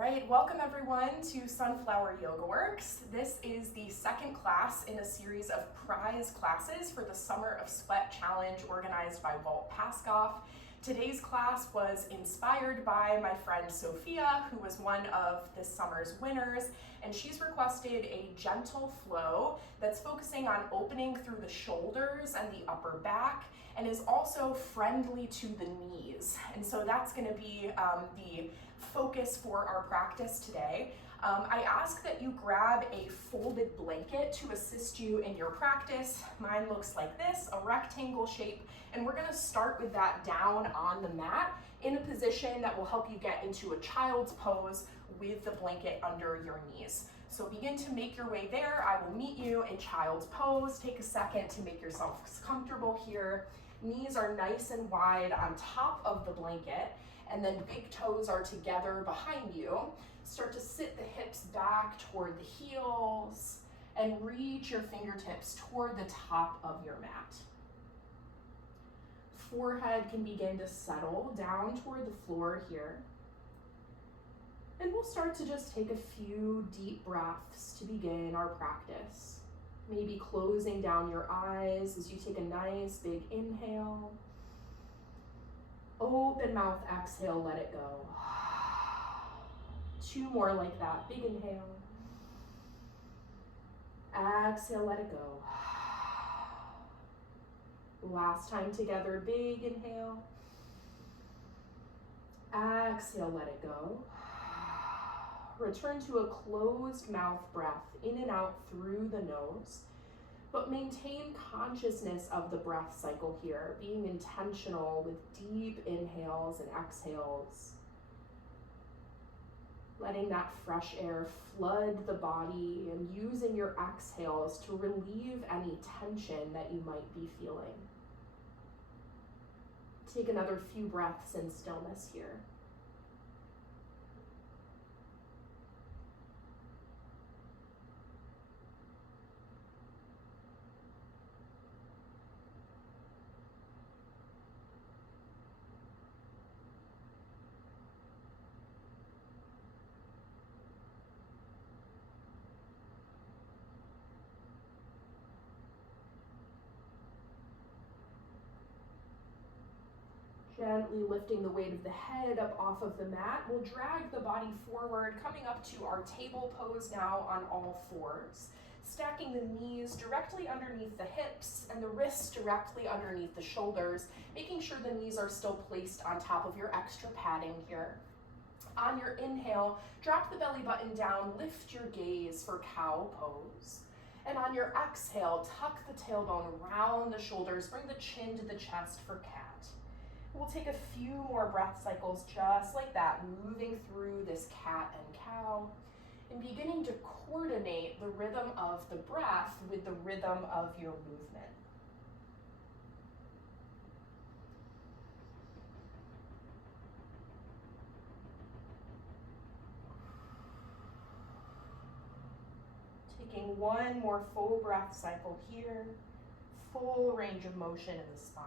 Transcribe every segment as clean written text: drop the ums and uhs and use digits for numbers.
right, welcome everyone to Sunflower Yoga Works. This is the second class in a series of prize classes for the Summer of Sweat Challenge organized by Walt Paskoff. Today's class was inspired by my friend Sophia, who was one of this summer's winners, and she's requested a gentle flow that's focusing on opening through the shoulders and the upper back, and is also friendly to the knees. And so that's going to be the focus for our practice today. I ask that you grab a folded blanket to assist you in your practice. Mine looks like this, a rectangle shape, and we're going to start with that down on the mat in a position that will help you get into a child's pose with the blanket under your knees. So begin to make your way there. I will meet you in child's pose. Take a second to make yourself comfortable here. Knees are nice and wide on top of the blanket, and then big toes are together behind you. Start to sit the hips back toward the heels and reach your fingertips toward the top of your mat. Forehead can begin to settle down toward the floor here. And we'll start to just take a few deep breaths to begin our practice. Maybe closing down your eyes as you take a nice big inhale. Open mouth, exhale, let it go. Two more like that. Big inhale. Exhale, let it go. Last time together, big inhale. Exhale, let it go. Return to a closed mouth breath in and out through the nose, but maintain consciousness of the breath cycle here, being intentional with deep inhales and exhales. Letting that fresh air flood the body and using your exhales to relieve any tension that you might be feeling. Take another few breaths in stillness here. Gently lifting the weight of the head up off of the mat, we'll drag the body forward, coming up to our table pose now on all fours, stacking the knees directly underneath the hips and the wrists directly underneath the shoulders, making sure the knees are still placed on top of your extra padding here. On your inhale, drop the belly button down, lift your gaze for cow pose. And on your exhale, tuck the tailbone around the shoulders, bring the chin to the chest for cat. We'll take a few more breath cycles just like that, moving through this cat and cow, and beginning to coordinate the rhythm of the breath with the rhythm of your movement. Taking one more full breath cycle here, full range of motion in the spine.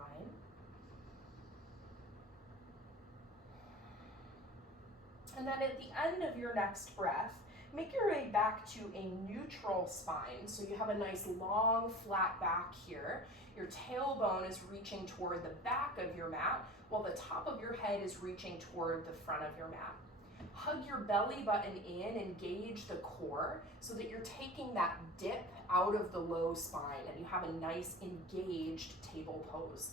And then at the end of your next breath, make your way back to a neutral spine. So you have a nice long flat back here. Your tailbone is reaching toward the back of your mat, while the top of your head is reaching toward the front of your mat. Hug your belly button in, engage the core so that you're taking that dip out of the low spine and you have a nice engaged table pose.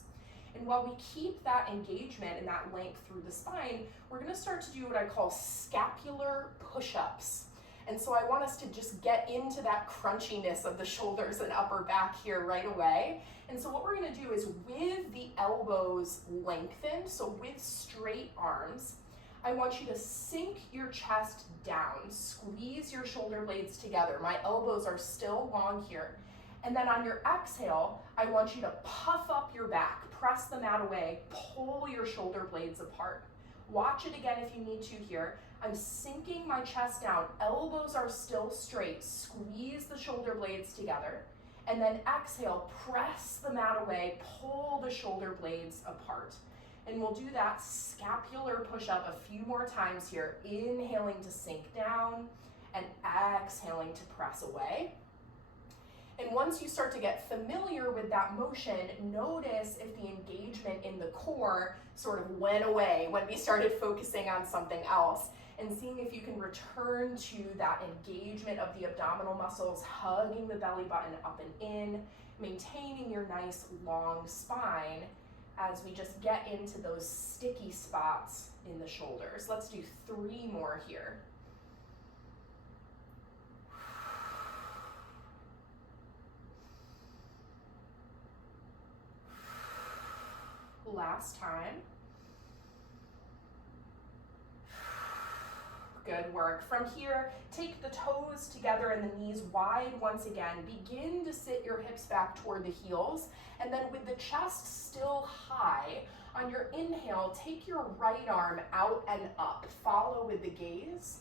And while we keep that engagement and that length through the spine, we're going to start to do what I call scapular push-ups. And so I want us to just get into that crunchiness of the shoulders and upper back here right away. And so what we're going to do is with the elbows lengthened, so with straight arms, I want you to sink your chest down, squeeze your shoulder blades together. My elbows are still long here. And then on your exhale, I want you to puff up your back, press the mat away, pull your shoulder blades apart. Watch it again if you need to here. I'm sinking my chest down, elbows are still straight, squeeze the shoulder blades together, and then exhale, press the mat away, pull the shoulder blades apart. And we'll do that scapular push-up a few more times here, inhaling to sink down and exhaling to press away. And once you start to get familiar with that motion, notice if the engagement in the core sort of went away when we started focusing on something else, and seeing if you can return to that engagement of the abdominal muscles, hugging the belly button up and in, maintaining your nice long spine as we just get into those sticky spots in the shoulders. Let's do 3 more here. Last time. Good work. From here, take the toes together and the knees wide once again. Begin to sit your hips back toward the heels, and then with the chest still high, on your inhale, take your right arm out and up. Follow with the gaze.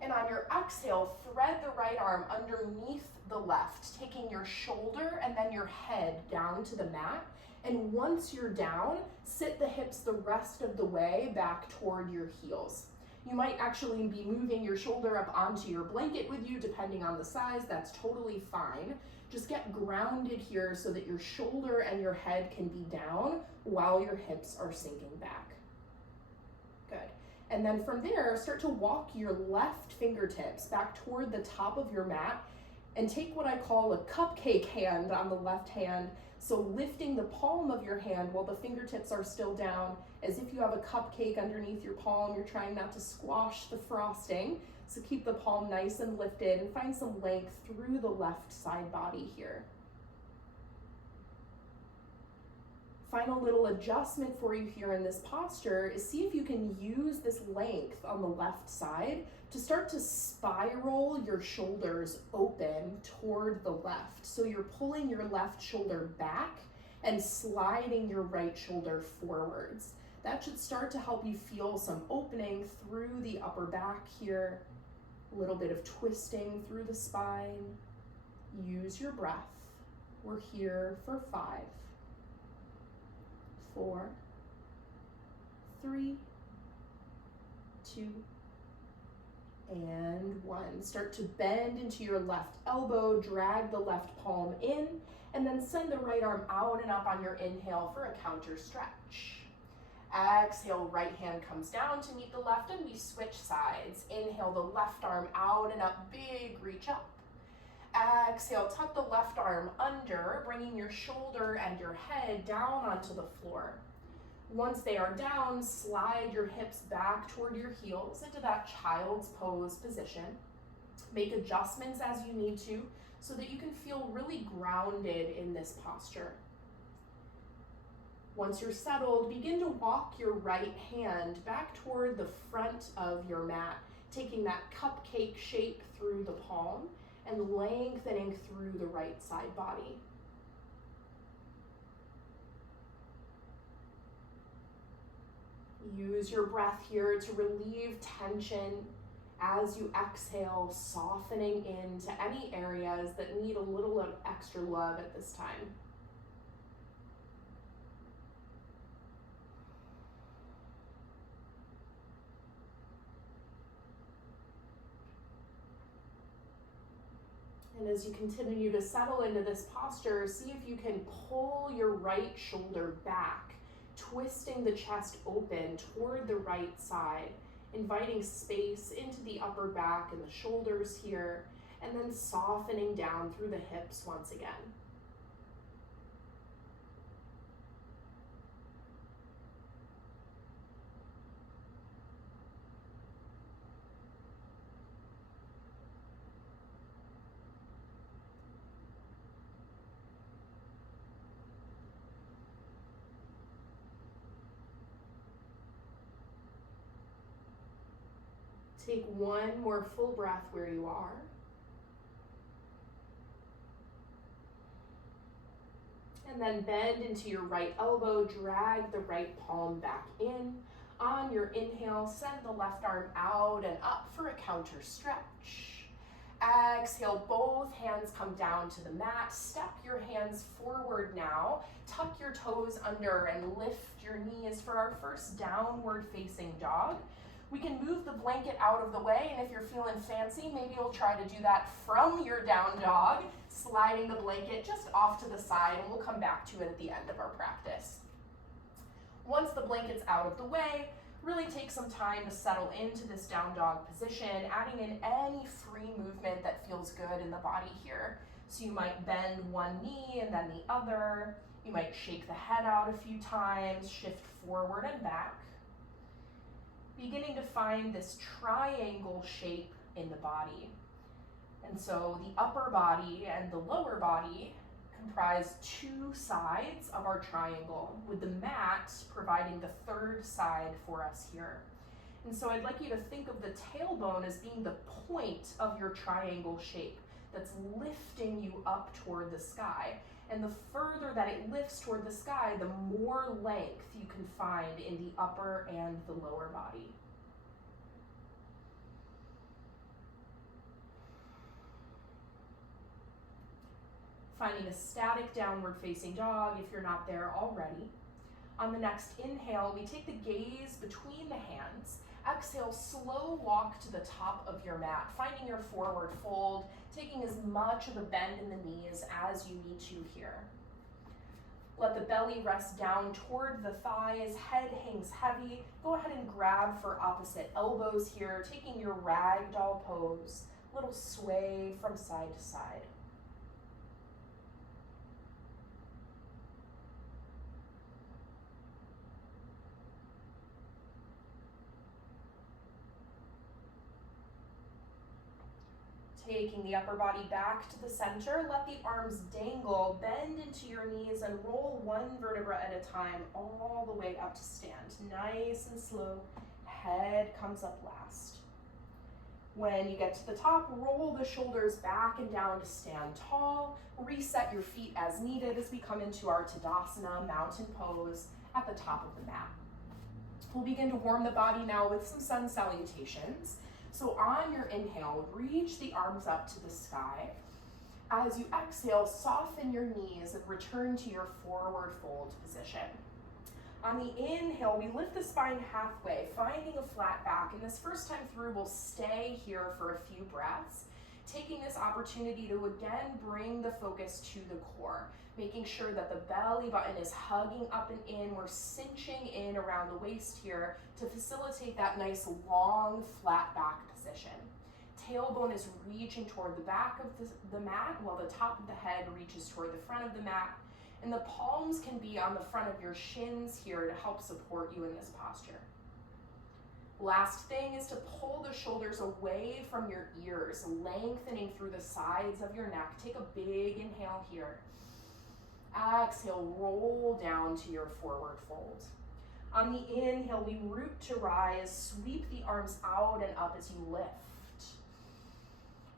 And on your exhale, thread the right arm underneath the left, taking your shoulder and then your head down to the mat. And once you're down, sit the hips the rest of the way back toward your heels. You might actually be moving your shoulder up onto your blanket with you, depending on the size. That's totally fine. Just get grounded here so that your shoulder and your head can be down while your hips are sinking back. Good. And then from there, start to walk your left fingertips back toward the top of your mat and take what I call a cupcake hand on the left hand. So lifting the palm of your hand while the fingertips are still down, as if you have a cupcake underneath your palm. You're trying not to squash the frosting. So keep the palm nice and lifted and find some length through the left side body here. Final little adjustment for you here in this posture is see if you can use this length on the left side to start to spiral your shoulders open toward the left. So you're pulling your left shoulder back and sliding your right shoulder forwards. That should start to help you feel some opening through the upper back here, a little bit of twisting through the spine. Use your breath. We're here for 5, 4, 3, 2, and 1. Start to bend into your left elbow, drag the left palm in, and then send the right arm out and up on your inhale for a counter stretch. Exhale, right hand comes down to meet the left and we switch sides. Inhale, the left arm out and up, big reach up. Exhale, tuck the left arm under, bringing your shoulder and your head down onto the floor. Once they are down, slide your hips back toward your heels into that child's pose position. Make adjustments as you need to so that you can feel really grounded in this posture. Once you're settled, begin to walk your right hand back toward the front of your mat, taking that cupcake shape through the palm and lengthening through the right side body. Use your breath here to relieve tension as you exhale, softening into any areas that need a little of extra love at this time. And as you continue to settle into this posture, see if you can pull your right shoulder back, twisting the chest open toward the right side, inviting space into the upper back and the shoulders here, and then softening down through the hips once again. Take one more full breath where you are. And then bend into your right elbow, drag the right palm back in. On your inhale, send the left arm out and up for a counter stretch. Exhale, both hands come down to the mat. Step your hands forward now. Tuck your toes under and lift your knees for our first downward facing dog. We can move the blanket out of the way, and if you're feeling fancy, maybe you'll try to do that from your down dog, sliding the blanket just off to the side, and we'll come back to it at the end of our practice. Once the blanket's out of the way, really take some time to settle into this down dog position, adding in any free movement that feels good in the body here. So you might bend one knee and then the other. You might shake the head out a few times, shift forward and back. Beginning to find this triangle shape in the body. And so the upper body and the lower body comprise two sides of our triangle, with the mat providing the third side for us here. And so I'd like you to think of the tailbone as being the point of your triangle shape that's lifting you up toward the sky. And the further that it lifts toward the sky, the more length you can find in the upper and the lower body. Finding a static downward facing dog if you're not there already. On the next inhale, we take the gaze between the hands. Exhale, slow walk to the top of your mat, finding your forward fold, taking as much of a bend in the knees as you need to here. Let the belly rest down toward the thighs, head hangs heavy. Go ahead and grab for opposite elbows here, taking your ragdoll pose, little sway from side to side. Taking the upper body back to the center, let the arms dangle, bend into your knees, and roll one vertebra at a time all the way up to stand. Nice and slow, head comes up last. When you get to the top, roll the shoulders back and down to stand tall. Reset your feet as needed as we come into our Tadasana, mountain pose at the top of the mat. We'll begin to warm the body now with some sun salutations. So on your inhale, reach the arms up to the sky. As you exhale, soften your knees and return to your forward fold position. On the inhale, we lift the spine halfway, finding a flat back. And this first time through, we'll stay here for a few breaths, taking this opportunity to again bring the focus to the core, making sure that the belly button is hugging up and in. We're cinching in around the waist here to facilitate that nice long flat back position. Tailbone is reaching toward the back of the mat while the top of the head reaches toward the front of the mat. And the palms can be on the front of your shins here to help support you in this posture. Last thing is to pull the shoulders away from your ears, lengthening through the sides of your neck. Take a big inhale here. Exhale, roll down to your forward fold. On the inhale, we root to rise, sweep the arms out and up as you lift.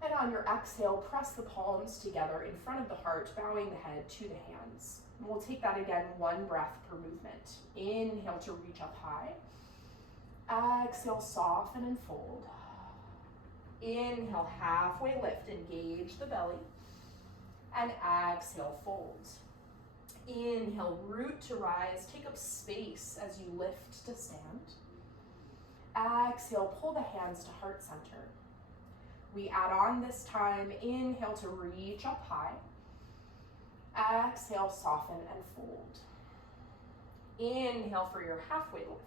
And on your exhale, press the palms together in front of the heart, bowing the head to the hands. And we'll take that again, one breath per movement. Inhale to reach up high. Exhale, soften and fold. Inhale, halfway lift, engage the belly. And exhale, fold. Inhale, root to rise, take up space as you lift to stand. Exhale, pull the hands to heart center. We add on this time, inhale to reach up high. Exhale, soften and fold. Inhale for your halfway lift.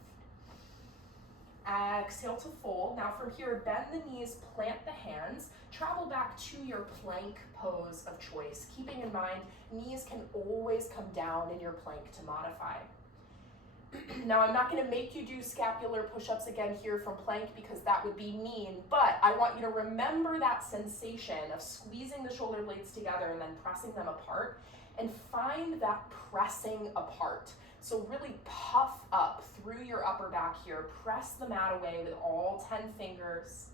Exhale to fold. Now from here, bend the knees, plant the hands, travel back to your plank pose of choice. Keeping in mind, knees can always come down in your plank to modify. Now I'm not gonna make you do scapular push-ups again here from plank because that would be mean, but I want you to remember that sensation of squeezing the shoulder blades together and then pressing them apart, and find that pressing apart. So really puff up through your upper back here. Press the mat away with all 10 fingers.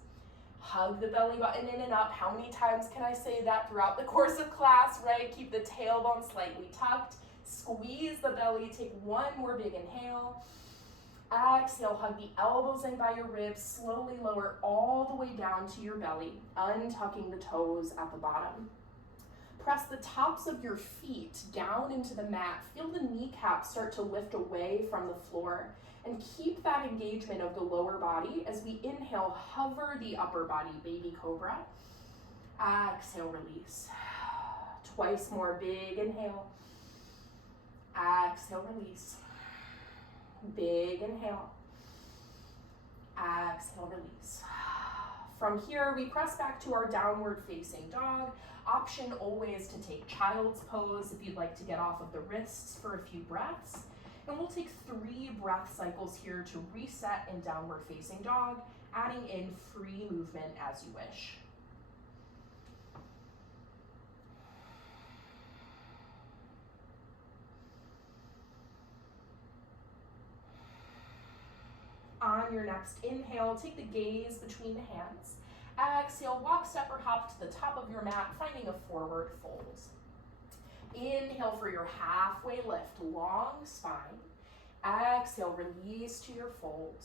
Hug the belly button in and up. How many times can I say that throughout the course of class, right? Keep the tailbone slightly tucked. Squeeze the belly. Take one more big inhale. Exhale, hug the elbows in by your ribs, slowly lower all the way down to your belly, untucking the toes at the bottom. Press the tops of your feet down into the mat. Feel the kneecaps start to lift away from the floor, and keep that engagement of the lower body as we inhale, hover the upper body, baby cobra. Exhale, release. Twice more, big inhale. Exhale, release. Big inhale. Exhale, release. From here, we press back to our downward facing dog. Option always to take child's pose if you'd like to get off of the wrists for a few breaths. And we'll take 3 breath cycles here to reset in downward facing dog, adding in free movement as you wish. On your next inhale, take the gaze between the hands. Exhale, walk, step, or hop to the top of your mat, finding a forward fold. Inhale for your halfway lift, long spine. Exhale, release to your fold.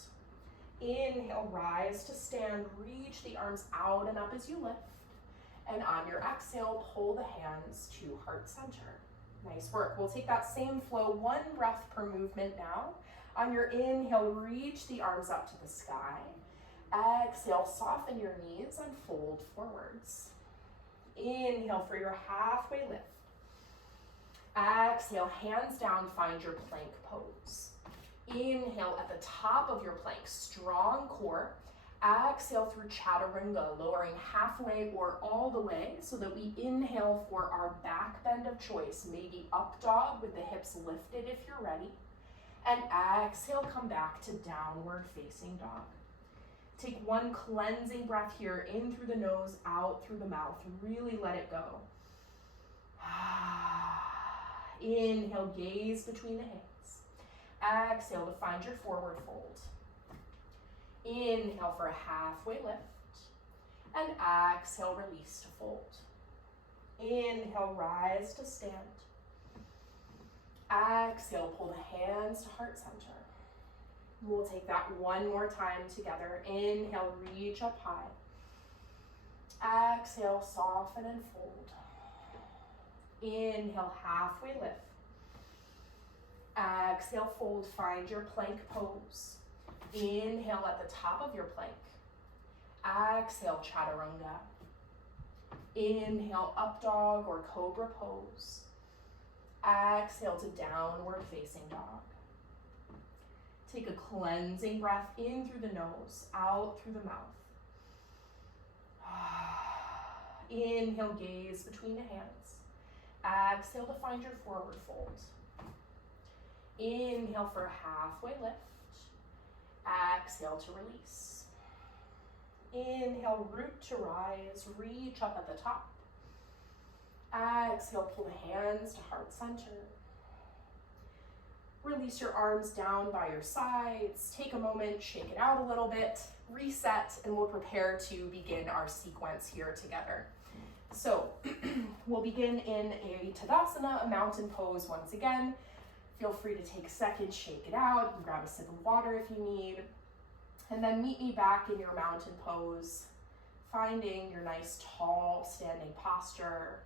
Inhale, rise to stand, reach the arms out and up as you lift. And on your exhale, pull the hands to heart center. Nice work. We'll take that same flow, 1 breath per movement now. On your inhale, reach the arms up to the sky. Exhale, soften your knees and fold forwards. Inhale for your halfway lift. Exhale, hands down, find your plank pose. Inhale at the top of your plank, strong core. Exhale through chaturanga, lowering halfway or all the way so that we inhale for our back bend of choice, maybe up dog with the hips lifted if you're ready. And exhale, come back to downward facing dog. Take 1 cleansing breath here, in through the nose, out through the mouth. Really let it go. Inhale, gaze between the hands. Exhale to find your forward fold. Inhale for a halfway lift. And exhale, release to fold. Inhale, rise to stand. Exhale, pull the hands to heart center. We'll take that 1 more time together. Inhale, reach up high. Exhale, soften and fold. Inhale, halfway lift. Exhale, fold, find your plank pose. Inhale at the top of your plank. Exhale, chaturanga. Inhale, up dog or cobra pose. Exhale to downward facing dog. Take a cleansing breath in through the nose, out through the mouth. Inhale, gaze between the hands. Exhale to find your forward fold. Inhale for a halfway lift. Exhale to release. Inhale, root to rise, reach up at the top. Exhale, pull the hands to heart center. Release your arms down by your sides. Take a moment, shake it out a little bit, reset, and we'll prepare to begin our sequence here together. So we'll begin in a Tadasana, a mountain pose once again. Feel free to take a second, shake it out. You can grab a sip of water if you need. And then meet me back in your mountain pose, finding your nice tall standing posture.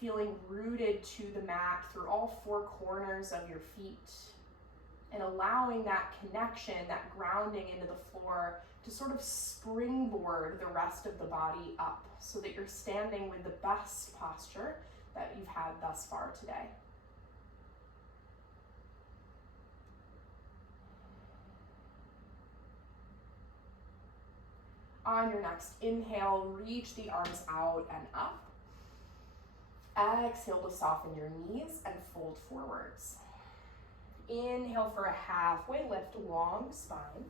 Feeling rooted to the mat through all 4 corners of your feet, and allowing that connection, that grounding into the floor to sort of springboard the rest of the body up so that you're standing with the best posture that you've had thus far today. On your next inhale, reach the arms out and up. Exhale to soften your knees and fold forwards. Inhale for a halfway lift, long spine.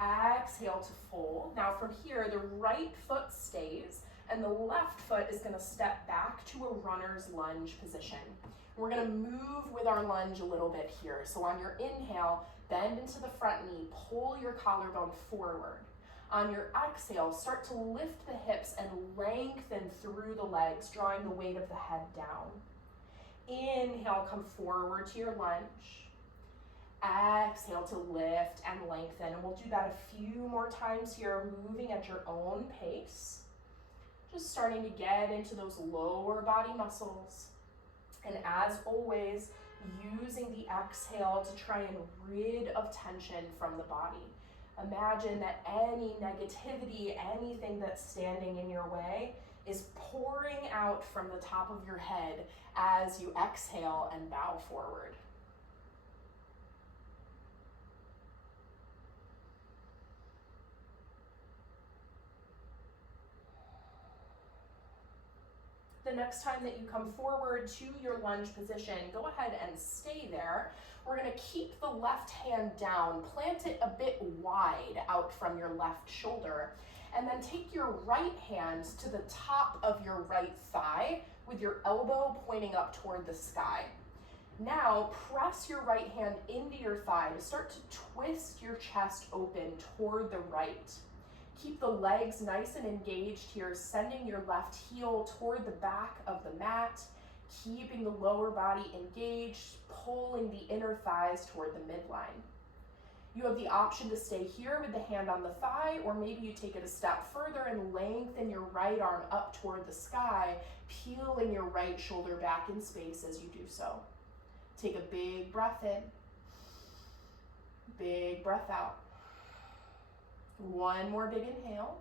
Exhale to fold. Now from here, the right foot stays and the left foot is going to step back to a runner's lunge position. We're going to move with our lunge a little bit here. So on your inhale, bend into the front knee, pull your collarbone forward. On your exhale, start to lift the hips and lengthen through the legs, drawing the weight of the head down. Inhale, come forward to your lunge. Exhale to lift and lengthen. And we'll do that a few more times here, moving at your own pace. Just starting to get into those lower body muscles. And as always, using the exhale to try and rid of tension from the body. Imagine that any negativity, anything that's standing in your way, is pouring out from the top of your head as you exhale and bow forward. The next time that you come forward to your lunge position, go ahead and stay there. We're going to keep the left hand down, plant it a bit wide out from your left shoulder, and then take your right hand to the top of your right thigh with your elbow pointing up toward the sky. Now, press your right hand into your thigh to start to twist your chest open toward the right. Keep the legs nice and engaged here, sending your left heel toward the back of the mat, keeping the lower body engaged, pulling the inner thighs toward the midline. You have the option to stay here with the hand on the thigh, or maybe you take it a step further and lengthen your right arm up toward the sky, peeling your right shoulder back in space as you do so. Take a big breath in, big breath out. One more big inhale.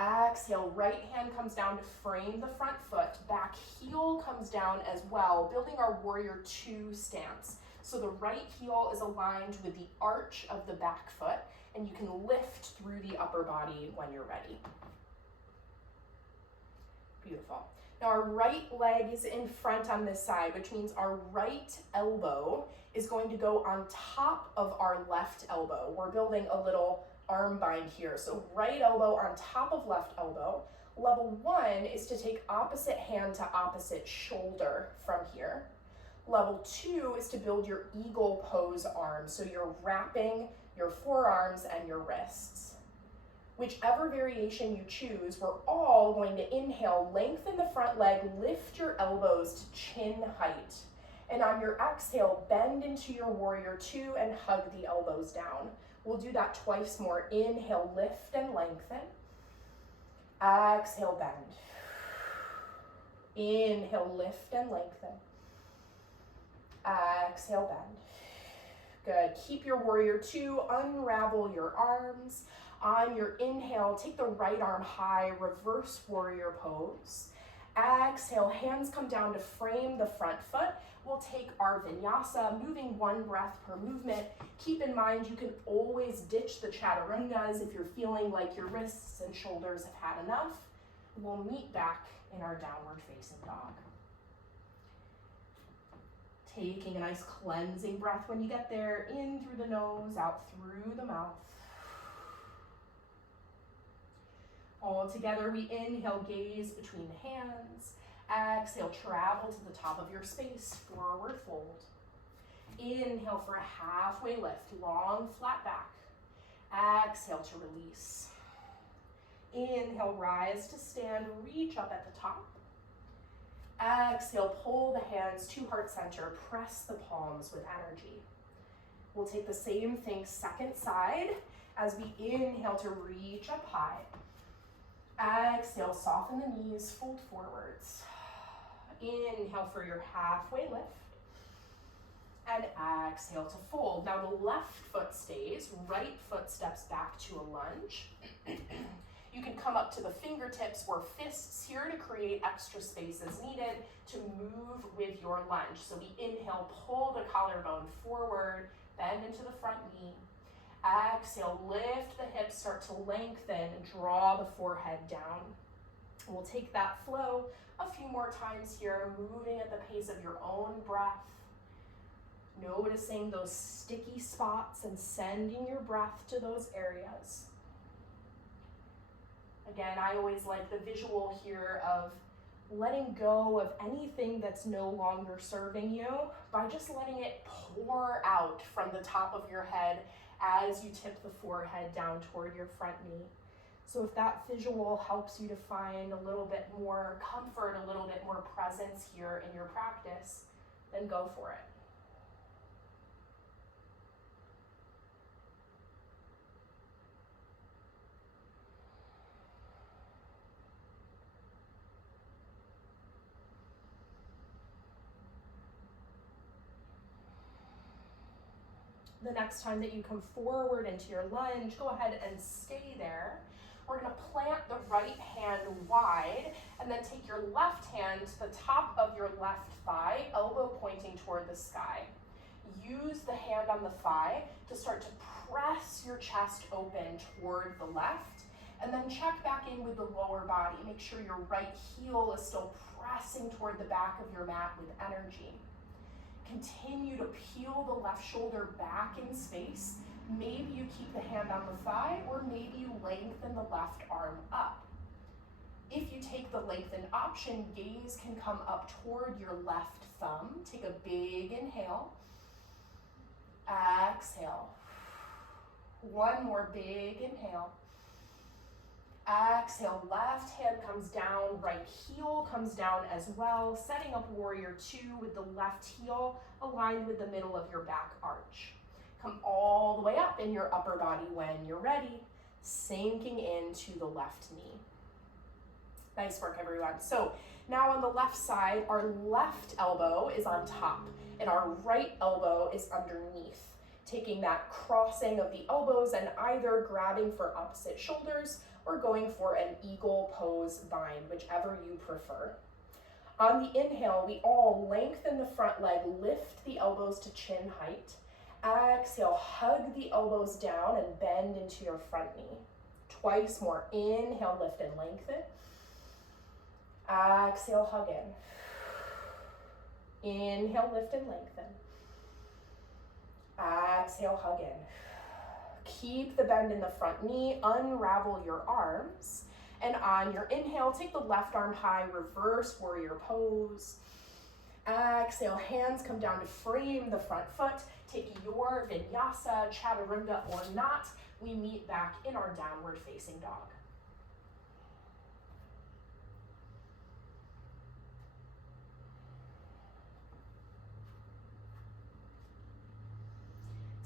Exhale, right hand comes down to frame the front foot. Back heel comes down as well, building our warrior two stance. So the right heel is aligned with the arch of the back foot, and you can lift through the upper body when you're ready. Beautiful. Now our right leg is in front on this side, which means our right elbow is going to go on top of our left elbow. We're building a little arm bind here. So right elbow on top of left elbow. Level one is to take opposite hand to opposite shoulder from here. Level two is to build your eagle pose arms. So you're wrapping your forearms and your wrists. Whichever variation you choose, we're all going to inhale, lengthen the front leg, lift your elbows to chin height. And on your exhale, bend into your warrior two and hug the elbows down. We'll do that twice more. Inhale, lift and lengthen. Exhale, bend. Inhale, lift and lengthen. Exhale, bend. Good. Keep your warrior two, unravel your arms. On your inhale, take the right arm high, reverse warrior pose. Exhale, hands come down to frame the front foot. We'll take our vinyasa, moving one breath per movement. Keep in mind, you can always ditch the chaturangas if you're feeling like your wrists and shoulders have had enough. We'll meet back in our downward facing dog. Taking a nice cleansing breath when you get there, in through the nose, out through the mouth. All together, we inhale, gaze between the hands. Exhale, travel to the top of your space, forward fold. Inhale for a halfway lift, long flat back. Exhale to release. Inhale, rise to stand, reach up at the top. Exhale, pull the hands to heart center, press the palms with energy. We'll take the same thing second side as we inhale to reach up high. Exhale, soften the knees, fold forwards. Inhale for your halfway lift. And exhale to fold. Now the left foot stays, right foot steps back to a lunge. You can come up to the fingertips or fists here to create extra space as needed to move with your lunge. So we inhale, pull the collarbone forward, bend into the front knee. Exhale, lift the hips, start to lengthen, draw the forehead down. We'll take that flow a few more times here, moving at the pace of your own breath. Noticing those sticky spots and sending your breath to those areas. Again, I always like the visual here of letting go of anything that's no longer serving you by just letting it pour out from the top of your head as you tip the forehead down toward your front knee. So if that visual helps you to find a little bit more comfort, a little bit more presence here in your practice, then go for it. The next time that you come forward into your lunge, go ahead and stay there. We're gonna plant the right hand wide and then take your left hand to the top of your left thigh, elbow pointing toward the sky. Use the hand on the thigh to start to press your chest open toward the left, and then check back in with the lower body. Make sure your right heel is still pressing toward the back of your mat with energy. Continue to peel the left shoulder back in space. Maybe you keep the hand on the thigh, or maybe you lengthen the left arm up. If you take the lengthened option, gaze can come up toward your left thumb. Take a big inhale. Exhale. One more big inhale. Exhale, left hand comes down, right heel comes down as well, setting up warrior two with the left heel aligned with the middle of your back arch. Come all the way up in your upper body when you're ready, sinking into the left knee. Nice work, everyone. So now on the left side, our left elbow is on top and our right elbow is underneath. Taking that crossing of the elbows and either grabbing for opposite shoulders or going for an eagle pose bind, whichever you prefer. On the inhale, we all lengthen the front leg, lift the elbows to chin height. Exhale, hug the elbows down and bend into your front knee. Twice more. Inhale, lift and lengthen. Exhale, hug in. Inhale, lift and lengthen. Exhale, hug in. Keep the bend in the front knee, unravel your arms, and on your inhale, take the left arm high, reverse warrior pose. Exhale, hands come down to frame the front foot. Take your vinyasa, chaturanga or not. We meet back in our downward facing dog.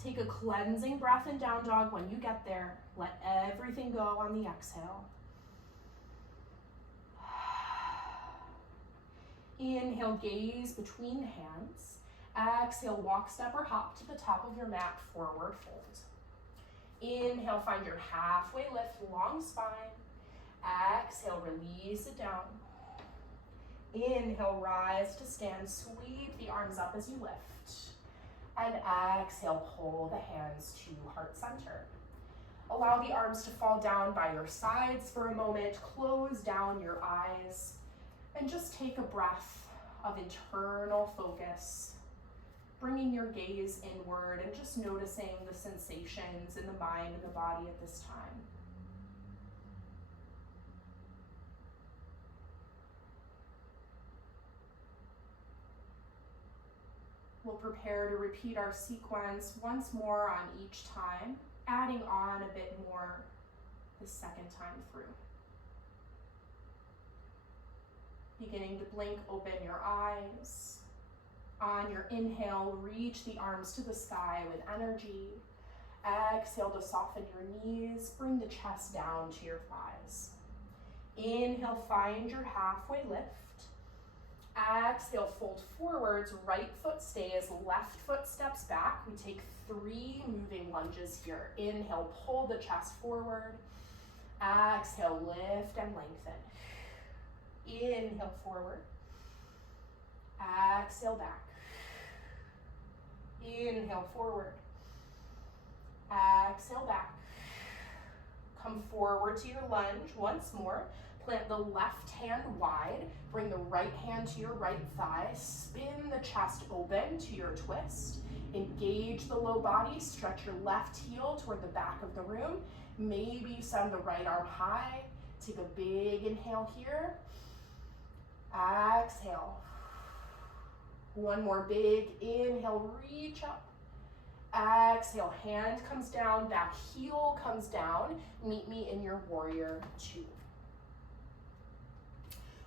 Take a cleansing breath in down dog when you get there. Let everything go on the exhale. Inhale, gaze between hands. Exhale, walk, step, or hop to the top of your mat, forward fold. Inhale, find your halfway lift, long spine. Exhale, release it down. Inhale, rise to stand, sweep the arms up as you lift. And exhale, pull the hands to heart center. Allow the arms to fall down by your sides for a moment. Close down your eyes and just take a breath of internal focus, bringing your gaze inward and just noticing the sensations in the mind and the body at this time. We'll prepare to repeat our sequence once more on each time, adding on a bit more the second time through. Beginning to blink open your eyes. On your inhale, reach the arms to the sky with energy. Exhale to soften your knees, bring the chest down to your thighs. Inhale, find your halfway lift. Exhale, fold forwards, right foot stays, left foot steps back. We take 3 moving lunges here. Inhale, pull the chest forward. Exhale, lift and lengthen. Inhale, forward. Exhale, back. Inhale, forward. Exhale, back. Come forward to your lunge once more. Plant the left hand wide. Bring the right hand to your right thigh. Spin the chest open to your twist. Engage the low body. Stretch your left heel toward the back of the room. Maybe you send the right arm high. Take a big inhale here. Exhale. One more big inhale, reach up. Exhale, hand comes down, back heel comes down. Meet me in your warrior two.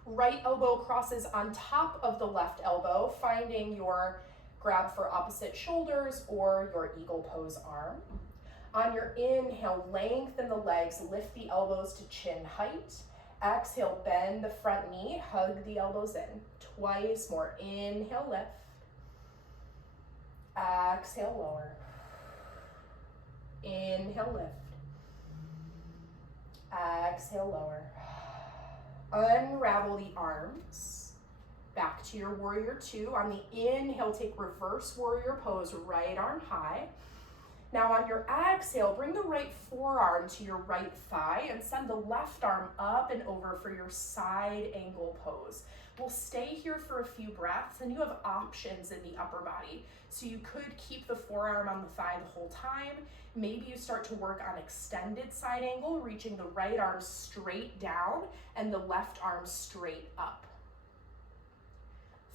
Right elbow crosses on top of the left elbow, finding your grab for opposite shoulders or your eagle pose arm. On your inhale, lengthen the legs, lift the elbows to chin height. Exhale, bend the front knee, hug the elbows in. Twice more. Inhale, lift. Exhale, lower. Inhale, lift. Exhale, lower. Unravel the arms. Back to your warrior two. On the inhale, take reverse warrior pose, right arm high. Now on your exhale, bring the right forearm to your right thigh and send the left arm up and over for your side angle pose. We'll stay here for a few breaths, and you have options in the upper body. So you could keep the forearm on the thigh the whole time. Maybe you start to work on extended side angle, reaching the right arm straight down and the left arm straight up.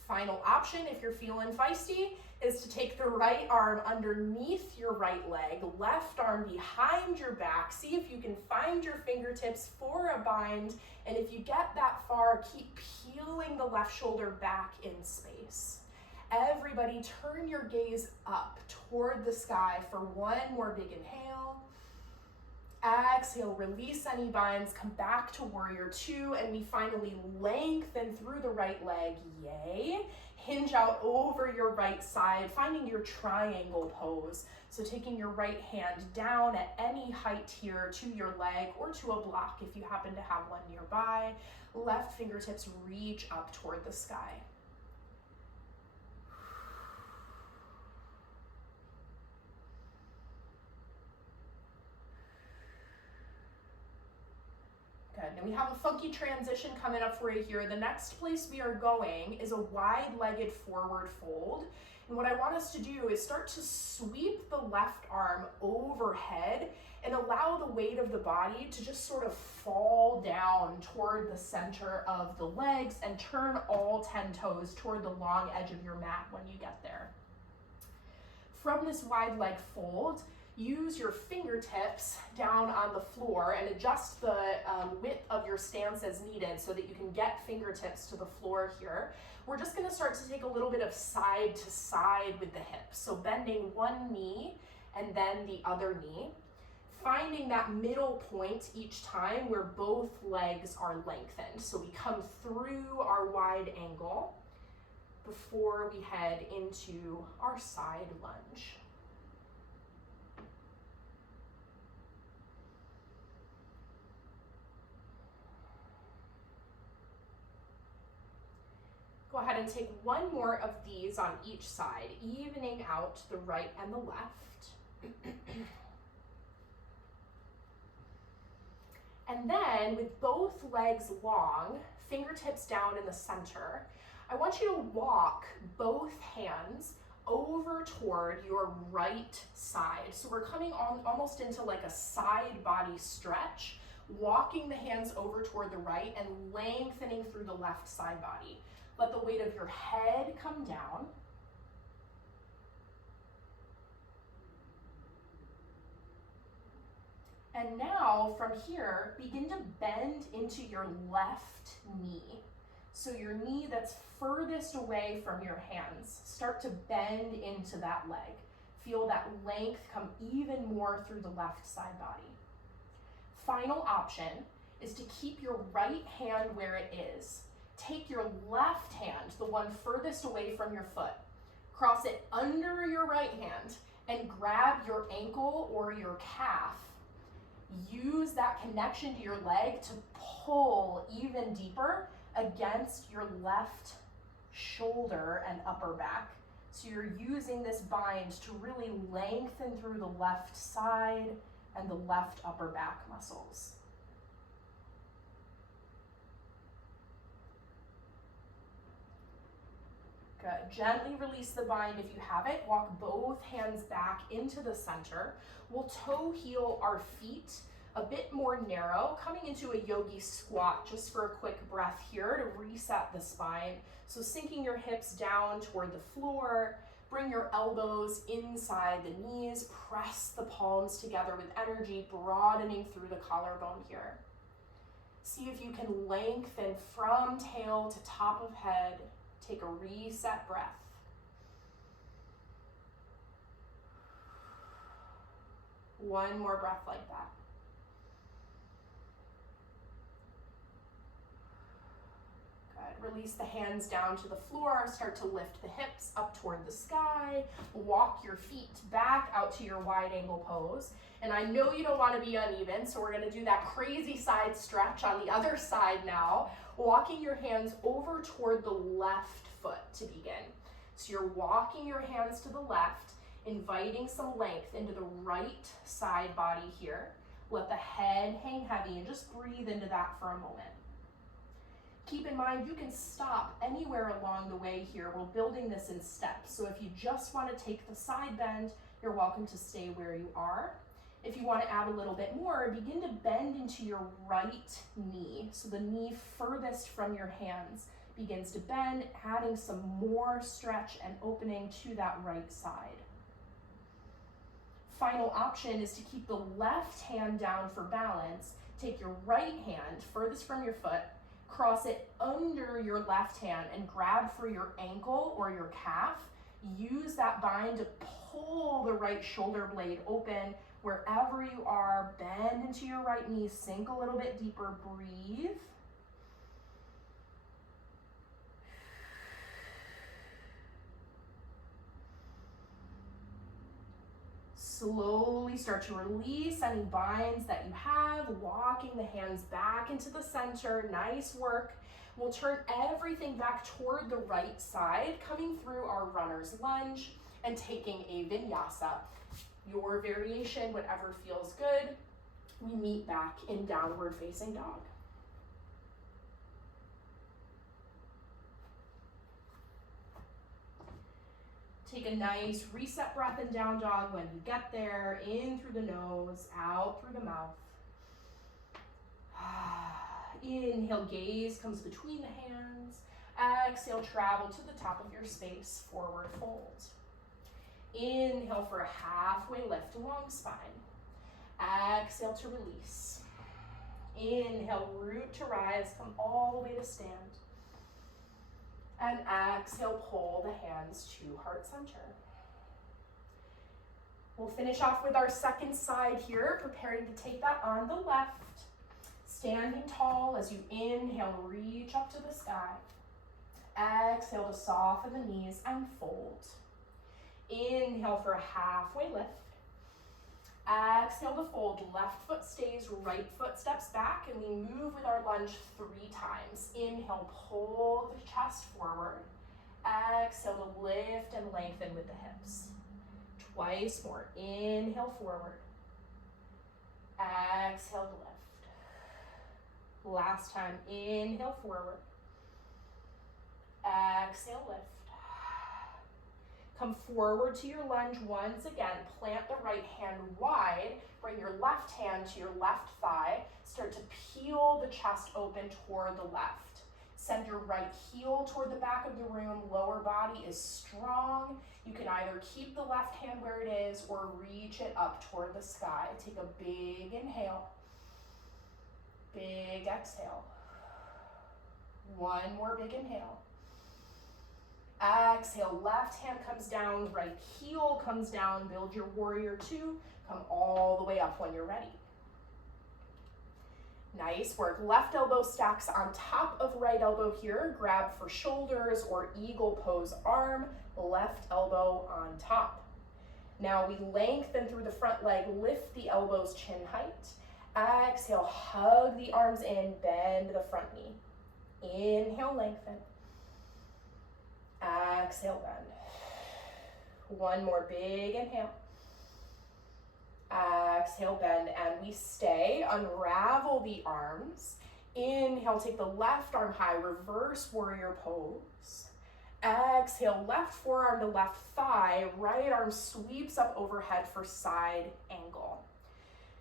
Final option, if you're feeling feisty, is to take the right arm underneath your right leg, left arm behind your back. See if you can find your fingertips for a bind. And if you get that far, keep peeling the left shoulder back in space. Everybody turn your gaze up toward the sky for one more big inhale. Exhale, release any binds, come back to warrior two, and we finally lengthen through the right leg, yay. Hinge out over your right side, finding your triangle pose. So taking your right hand down at any height here to your leg or to a block if you happen to have one nearby. Left fingertips reach up toward the sky. Good. Now we have a funky transition coming up for you here. The next place we are going is a wide-legged forward fold. And what I want us to do is start to sweep the left arm overhead and allow the weight of the body to just sort of fall down toward the center of the legs and turn all 10 toes toward the long edge of your mat when you get there. From this wide leg fold, use your fingertips down on the floor and adjust the width of your stance as needed so that you can get fingertips to the floor here. We're just going to start to take a little bit of side to side with the hips. So bending one knee and then the other knee. Finding that middle point each time where both legs are lengthened. So we come through our wide angle before we head into our side lunge. Go ahead and take one more of these on each side, evening out the right and the left. And then with both legs long, fingertips down in the center, I want you to walk both hands over toward your right side. So we're coming on almost into like a side body stretch, walking the hands over toward the right and lengthening through the left side body. Let the weight of your head come down. And now from here, begin to bend into your left knee. So your knee that's furthest away from your hands, start to bend into that leg. Feel that length come even more through the left side body. Final option is to keep your right hand where it is. Take your left hand, the one furthest away from your foot, cross it under your right hand and grab your ankle or your calf. Use that connection to your leg to pull even deeper against your left shoulder and upper back. So you're using this bind to really lengthen through the left side and the left upper back muscles. Good. Gently release the bind if you have it. Walk both hands back into the center. We'll toe heel our feet a bit more narrow, coming into a yogi squat just for a quick breath here to reset the spine. So sinking your hips down toward the floor, Bring your elbows inside the knees, press the palms together with energy, broadening through the collarbone here. See if you can lengthen from tail to top of head. Take a reset breath. One more breath like that. Good. Release the hands down to the floor. Start to lift the hips up toward the sky. Walk your feet back out to your wide angle pose. And I know you don't want to be uneven, so we're going to do that crazy side stretch on the other side now. Walking your hands over toward the left foot to begin. So you're walking your hands to the left, inviting some length into the right side body here. Let the head hang heavy and just breathe into that for a moment. Keep in mind, you can stop anywhere along the way here. We're building this in steps. So if you just want to take the side bend, you're welcome to stay where you are. If you want to add a little bit more, begin to bend into your right knee. So the knee furthest from your hands begins to bend, adding some more stretch and opening to that right side. Final option is to keep the left hand down for balance. Take your right hand furthest from your foot, cross it under your left hand and grab for your ankle or your calf. Use that bind to pull the right shoulder blade open. Wherever you are, bend into your right knee, sink a little bit deeper, breathe. Slowly start to release any binds that you have, walking the hands back into the center. Nice work. We'll turn everything back toward the right side, coming through our runner's lunge and taking a vinyasa. Your variation, whatever feels good. We meet back in downward facing dog. Take a nice reset breath in down dog when you get there. In through the nose, out through the mouth. Inhale, gaze comes between the hands. Exhale, travel to the top of your space, forward fold. Inhale for a halfway lift, long spine. Exhale to release. Inhale, root to rise, come all the way to stand. And exhale, pull the hands to heart center. We'll finish off with our second side here, preparing to take that on the left. Standing tall as you inhale, reach up to the sky. Exhale to soften the knees and fold. Inhale for a halfway lift. Exhale to fold, left foot stays, right foot steps back, and we move with our lunge 3 times. Inhale, pull the chest forward. Exhale to lift and lengthen with the hips. Twice more. Inhale forward. Exhale to lift. Last time, inhale forward. Exhale, lift. Come forward to your lunge once again. Plant the right hand wide. Bring your left hand to your left thigh. Start to peel the chest open toward the left. Send your right heel toward the back of the room. Lower body is strong. You can either keep the left hand where it is or reach it up toward the sky. Take a big inhale. Big exhale. One more big inhale. Exhale, left hand comes down, right heel comes down, build your warrior 2, come all the way up when you're ready. Nice work. Left elbow stacks on top of right elbow here, grab for shoulders or eagle pose arm, left elbow on top. Now we lengthen through the front leg, lift the elbows chin height. Exhale, hug the arms in, bend the front knee. Inhale, lengthen. Exhale, bend. One more big inhale. Exhale, bend, and we stay. Unravel the arms. Inhale, take the left arm high, reverse warrior pose. Exhale, left forearm to left thigh, right arm sweeps up overhead for side angle.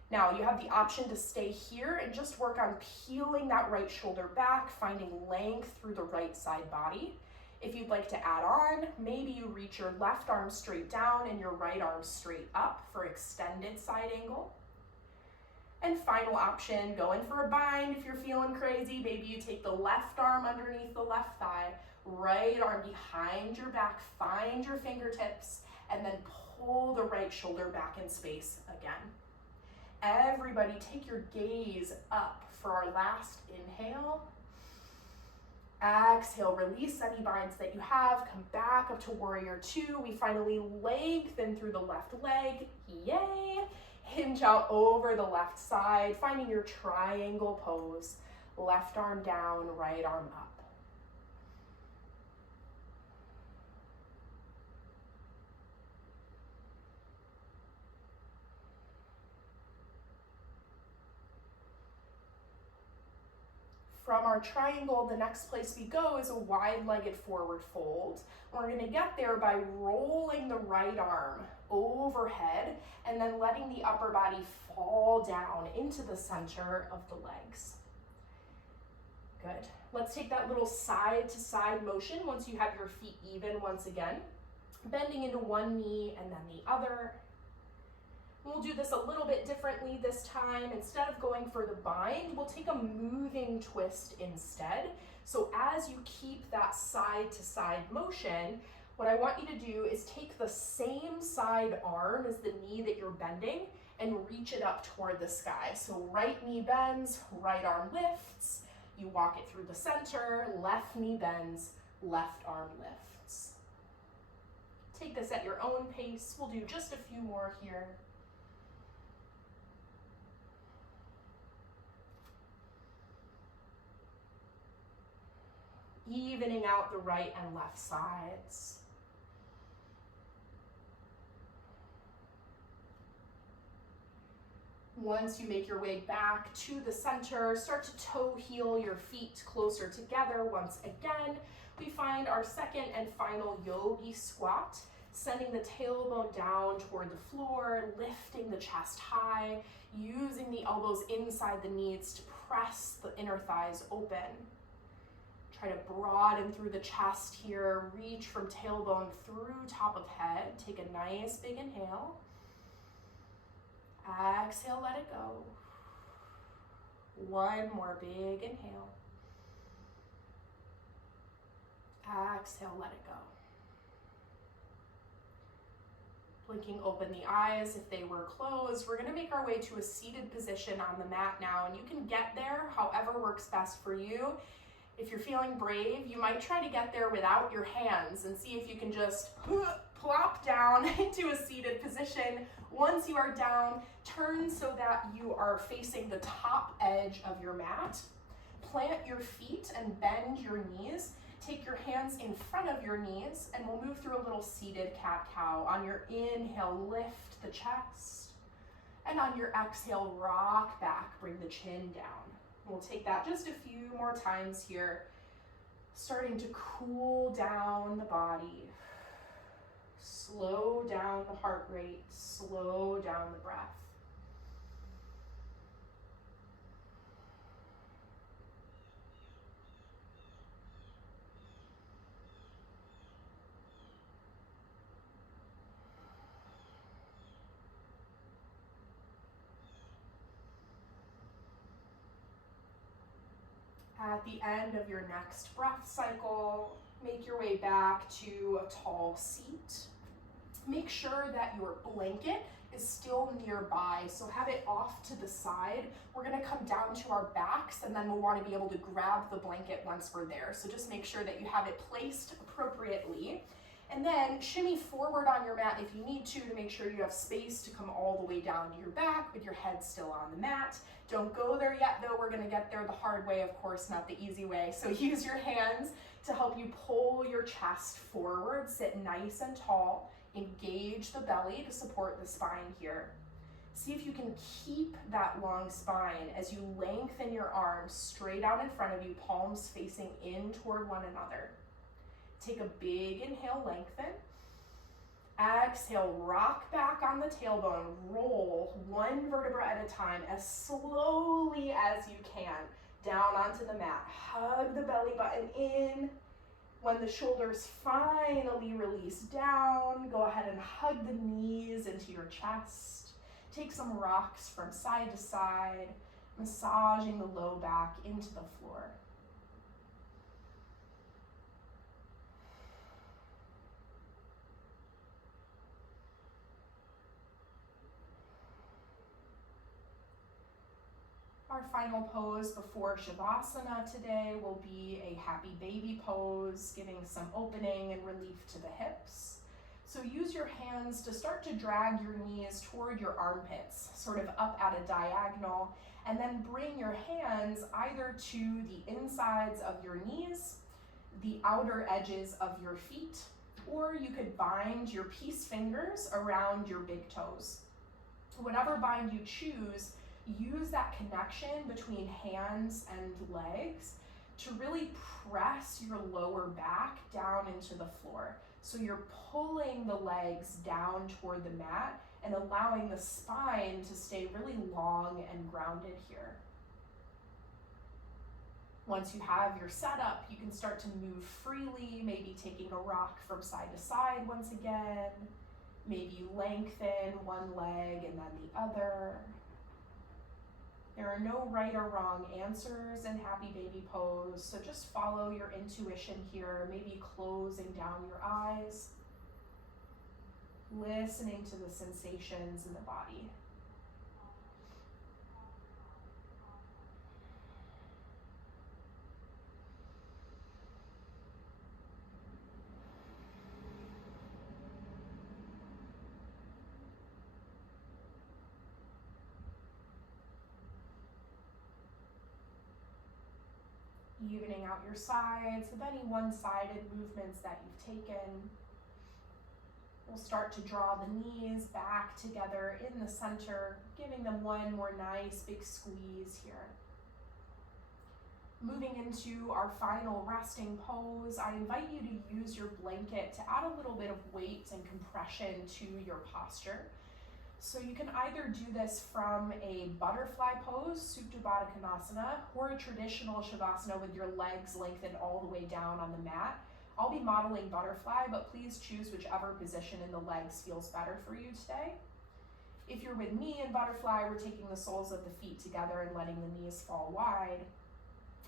Now you have the option to stay here and just work on peeling that right shoulder back, finding length through the right side body. If you'd like to add on, maybe you reach your left arm straight down and your right arm straight up for extended side angle. And final option, go in for a bind if you're feeling crazy. Maybe you take the left arm underneath the left thigh, right arm behind your back, find your fingertips, and then pull the right shoulder back in space again. Everybody take your gaze up for our last inhale. Exhale, release any binds that you have. Come back up to warrior two. We finally lengthen through the left leg. Yay! Hinge out over the left side, finding your triangle pose. Left arm down, right arm up. From our triangle, the next place we go is a wide-legged forward fold. We're gonna get there by rolling the right arm overhead and then letting the upper body fall down into the center of the legs. Good. Let's take that little side to side motion once you have your feet even once again. Bending into one knee and then the other. We'll do this a little bit differently this time. Instead of going for the bind, we'll take a moving twist instead. So as you keep that side to side motion, what I want you to do is take the same side arm as the knee that you're bending and reach it up toward the sky. So right knee bends, right arm lifts. You walk it through the center, left knee bends, left arm lifts. Take this at your own pace. We'll do just a few more here. Evening out the right and left sides. Once you make your way back to the center, start to toe heel your feet closer together once again. We find our second and final yogi squat, sending the tailbone down toward the floor, lifting the chest high, using the elbows inside the knees to press the inner thighs open. Try to broaden through the chest here, reach from tailbone through top of head. Take a nice big inhale. Exhale, let it go. One more big inhale. Exhale, let it go. Blinking open the eyes if they were closed. We're gonna make our way to a seated position on the mat now, and you can get there however works best for you. If you're feeling brave, you might try to get there without your hands and see if you can just plop down into a seated position. Once you are down, turn so that you are facing the top edge of your mat. Plant your feet and bend your knees. Take your hands in front of your knees and we'll move through a little seated cat-cow. On your inhale, lift the chest. And on your exhale, rock back, bring the chin down. We'll take that just a few more times here, starting to cool down the body. Slow down the heart rate, slow down the breath. At the end of your next breath cycle, make your way back to a tall seat. Make sure that your blanket is still nearby, so have it off to the side. We're gonna come down to our backs and then we'll wanna be able to grab the blanket once we're there. So just make sure that you have it placed appropriately. And then shimmy forward on your mat if you need to make sure you have space to come all the way down to your back with your head still on the mat. Don't go there yet though, we're gonna get there the hard way, of course, not the easy way. So use your hands to help you pull your chest forward, sit nice and tall, engage the belly to support the spine here. See if you can keep that long spine as you lengthen your arms straight out in front of you, palms facing in toward one another. Take a big inhale, lengthen. Exhale, rock back on the tailbone, roll one vertebra at a time as slowly as you can down onto the mat. Hug the belly button in. When the shoulders finally release down, go ahead and hug the knees into your chest. Take some rocks from side to side, massaging the low back into the floor. Our final pose before Shavasana today will be a happy baby pose, giving some opening and relief to the hips. So use your hands to start to drag your knees toward your armpits, sort of up at a diagonal, and then bring your hands either to the insides of your knees, the outer edges of your feet, or you could bind your peace fingers around your big toes. Whatever bind you choose, use that connection between hands and legs to really press your lower back down into the floor. So you're pulling the legs down toward the mat and allowing the spine to stay really long and grounded here. Once you have your setup, you can start to move freely, maybe taking a rock from side to side once again. Maybe you lengthen one leg and then the other. There are no right or wrong answers in happy baby pose, so just follow your intuition here, maybe closing down your eyes, listening to the sensations in the body. Evening out your sides with any one-sided movements that you've taken. We'll start to draw the knees back together in the center, giving them one more nice big squeeze here. Moving into our final resting pose, I invite you to use your blanket to add a little bit of weight and compression to your posture. So you can either do this from a butterfly pose, Supta Baddha Konasana, or a traditional Shavasana with your legs lengthened all the way down on the mat. I'll be modeling butterfly, but please choose whichever position in the legs feels better for you today. If you're with me in butterfly, we're taking the soles of the feet together and letting the knees fall wide.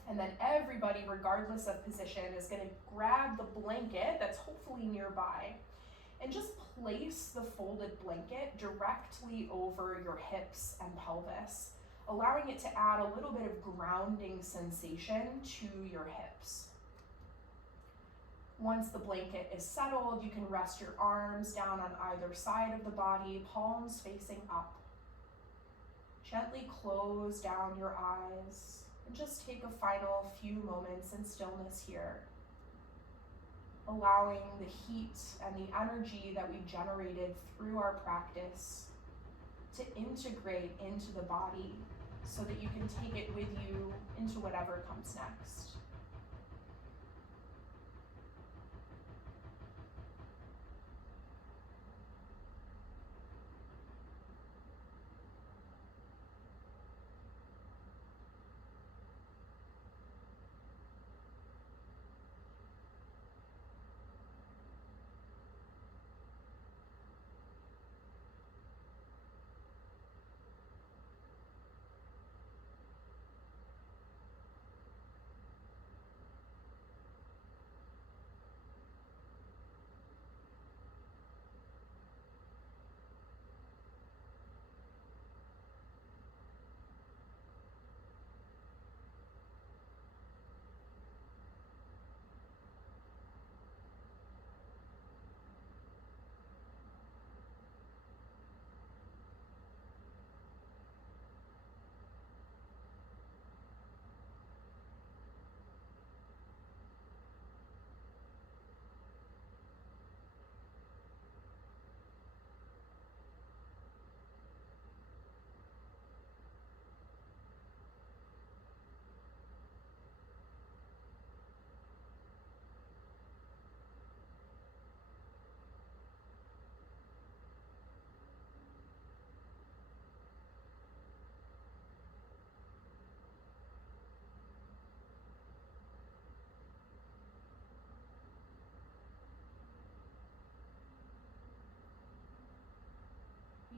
And then everybody, regardless of position, is going to grab the blanket that's hopefully nearby and just place the folded blanket directly over your hips and pelvis, allowing it to add a little bit of grounding sensation to your hips. Once the blanket is settled, you can rest your arms down on either side of the body, palms facing up. Gently close down your eyes and just take a final few moments in stillness here, allowing the heat and the energy that we've generated through our practice to integrate into the body so that you can take it with you into whatever comes next.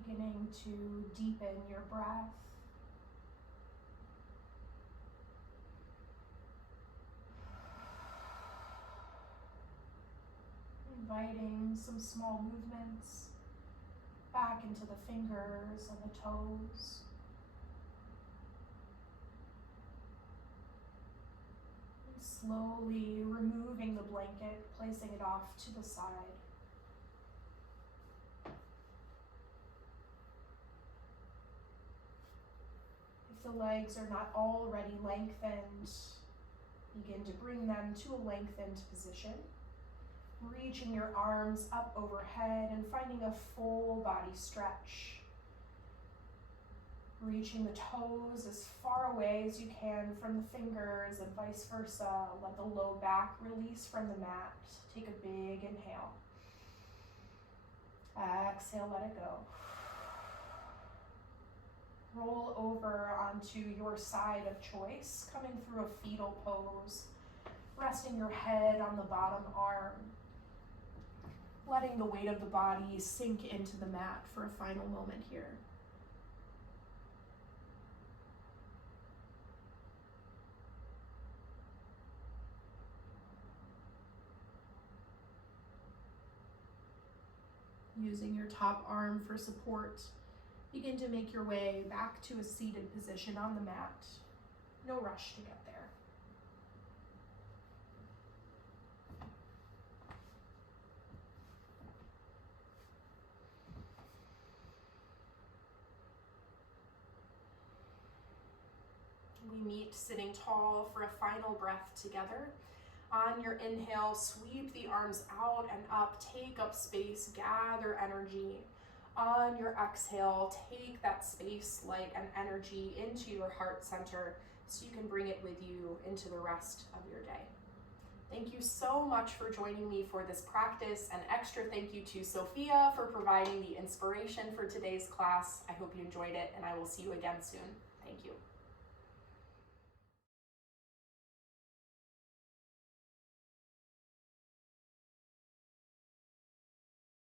beginning to deepen your breath. Inviting some small movements back into the fingers and the toes. And slowly removing the blanket, placing it off to the side. If the legs are not already lengthened, begin to bring them to a lengthened position. Reaching your arms up overhead and finding a full body stretch. Reaching the toes as far away as you can from the fingers and vice versa. Let the low back release from the mat. Take a big inhale. Exhale, let it go. Roll over onto your side of choice, coming through a fetal pose. Resting your head on the bottom arm. Letting the weight of the body sink into the mat for a final moment here. Using your top arm for support, begin to make your way back to a seated position on the mat. No rush to get there. We meet sitting tall for a final breath together. On your inhale, sweep the arms out and up, take up space, gather energy. On your exhale, take that space, light, and energy into your heart center so you can bring it with you into the rest of your day. Thank you so much for joining me for this practice. An extra thank you to Sophia for providing the inspiration for today's class. I hope you enjoyed it, and I will see you again soon. Thank you.